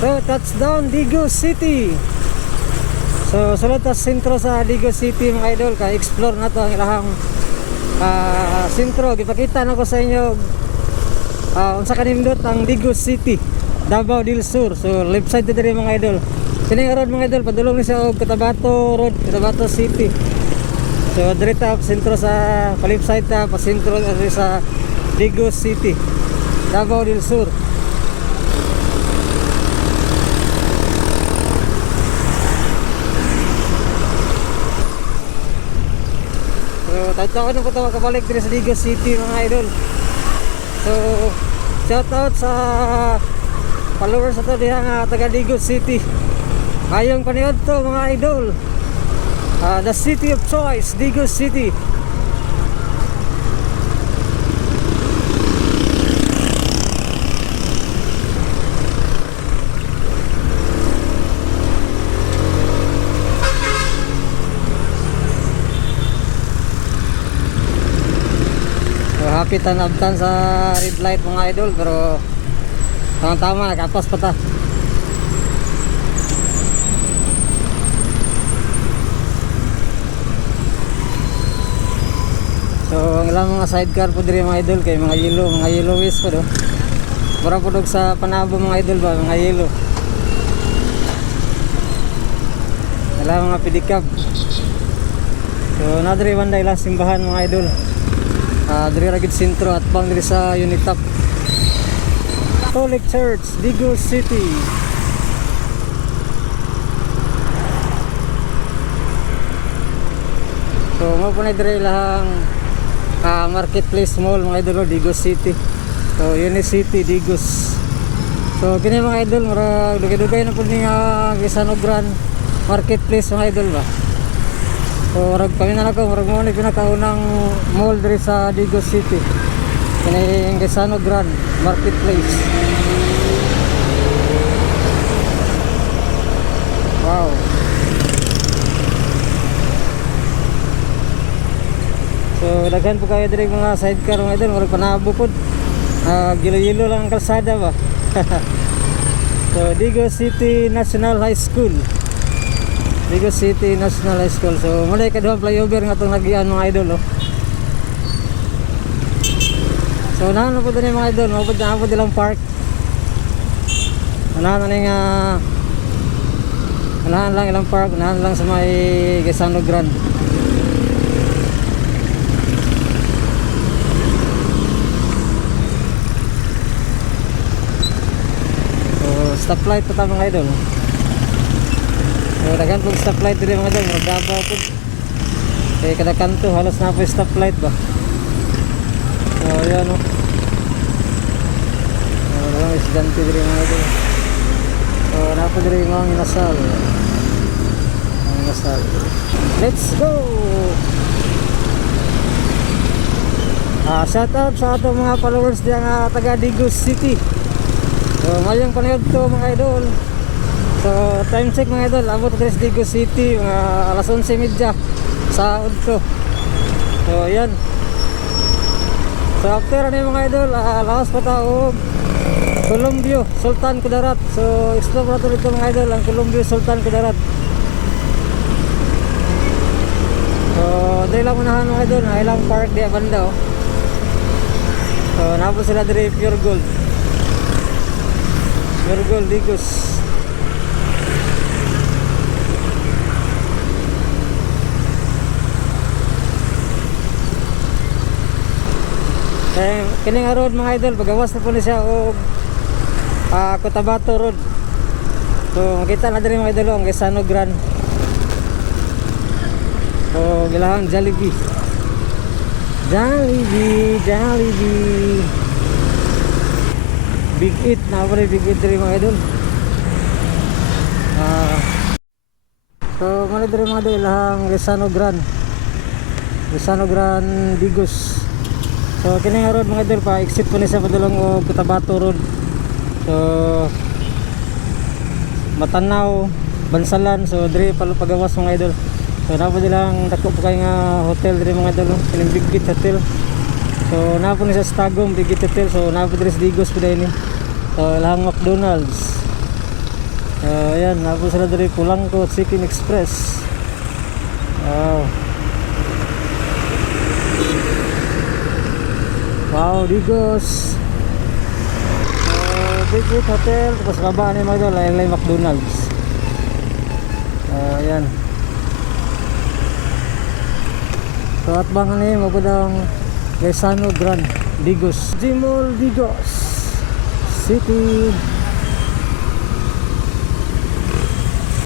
So touchdown Digos City. So sulod ta sentro sa Digos City mga idol, ka explore na to ang ilahang sentro. Gipakita na ko sa inyo unsa kanindot ang Digos City, Davao del Sur. So left side diri mga idol. Kini road mga idol padulong ni sa og Cotabato Road, Cotabato City. So diri ta sentro sa left side ta pa sentro diri sa Digos City, Davao del Sur. Tayo na po ito makabalik din sa Digos City mga idol. So shout out sa followers ito diha taga Digos City. Ayong paniod to mga idol, the city of choice, Digos City. Hapitan abtan sa red light mga idol, pero tama nakapas pa ta. So ang ilang mga sidecar po diri mga idol kay mga yellowish pa do. Para po sa Panabo mga idol ba, mga yellow. Ilang mga pedicab. So nadiri banday lang simbahan mga idol. Diri ragid sentro at bang diri sa Unitap Catholic Church, Digos City. So mo po na diri lahang marketplace mall mga idol, Digos City. So Unicity Digos. So kini mga idol mura dugay-dugay na po ni Gisanogran marketplace mga idol ba. So rag paminan ako murag mo ni pinakaunang mall diri sa Digos City. Kini Gisanogran Marketplace. Wow. So daghan po kayo diri mga sidecar mga idol, murag Panabo pod. Gilo-gilo lang ang kalsada ba. So Digos City National High School. Digos City National High School. So muna ikaduhang flyover nga itong nagian mga idol oh. So unahan na po doon mga idol, mapod na po nilang park. Unahan lang ilang park, unahan lang sa may Gisanogran. So stoplight pa tayo mga idol. So daghan pong stoplight diri mga idol, murag Davao po. Kaya kada kanto halos na po stoplight ba. So yan o. Walang estudyante diri mga idol. So na po diri mga inasal. Let's go. Shout out sa atong mga followers diyan taga Digos City. So mayong panood to mga idol. So time check mga idol, abot sa Digos City mga alas 11:30 sa udto. So yan. So after ano mga idol, lawas pa tao Columbio Sultan Kudarat. So explore natin ito mga idol ang Columbio Sultan Kudarat. So dahil lang unahan mga idol, na ilang park di banda oh. So napo sila diri Pure Gold Digos. Kining road mga idol, pagawas na po na siya o Cotabato Road. So makita na diri mga idol ang Gisanogran. So gilahang Jollibee. Big Eat na po rin, Big Eat diri mga idol. So mali diri mga idol ang Gisanogran Digos. So kini nga road mga idol, pa exit po ni sa padulong og Cotabato Road. So Matanaw, Bansalan, so diri pagawas mga idol. So na po nilang dako po kay nga hotel diri mga idol, kining Big Eat Hotel. So na po ni sa Stagom Big Eat Hotel. So na po diri sa Digos po dai ni. So lahang McDonald's. Ayan, nabo sila dari Pulangko Chicken Express. Wow. Wow, Digos. Big Big Hotel, tapos baba ni mga idol, Laylay McDonald's. Ayan. So at bang ano yun, mabudang Gaisano Grand Digos, Jimol Digos City.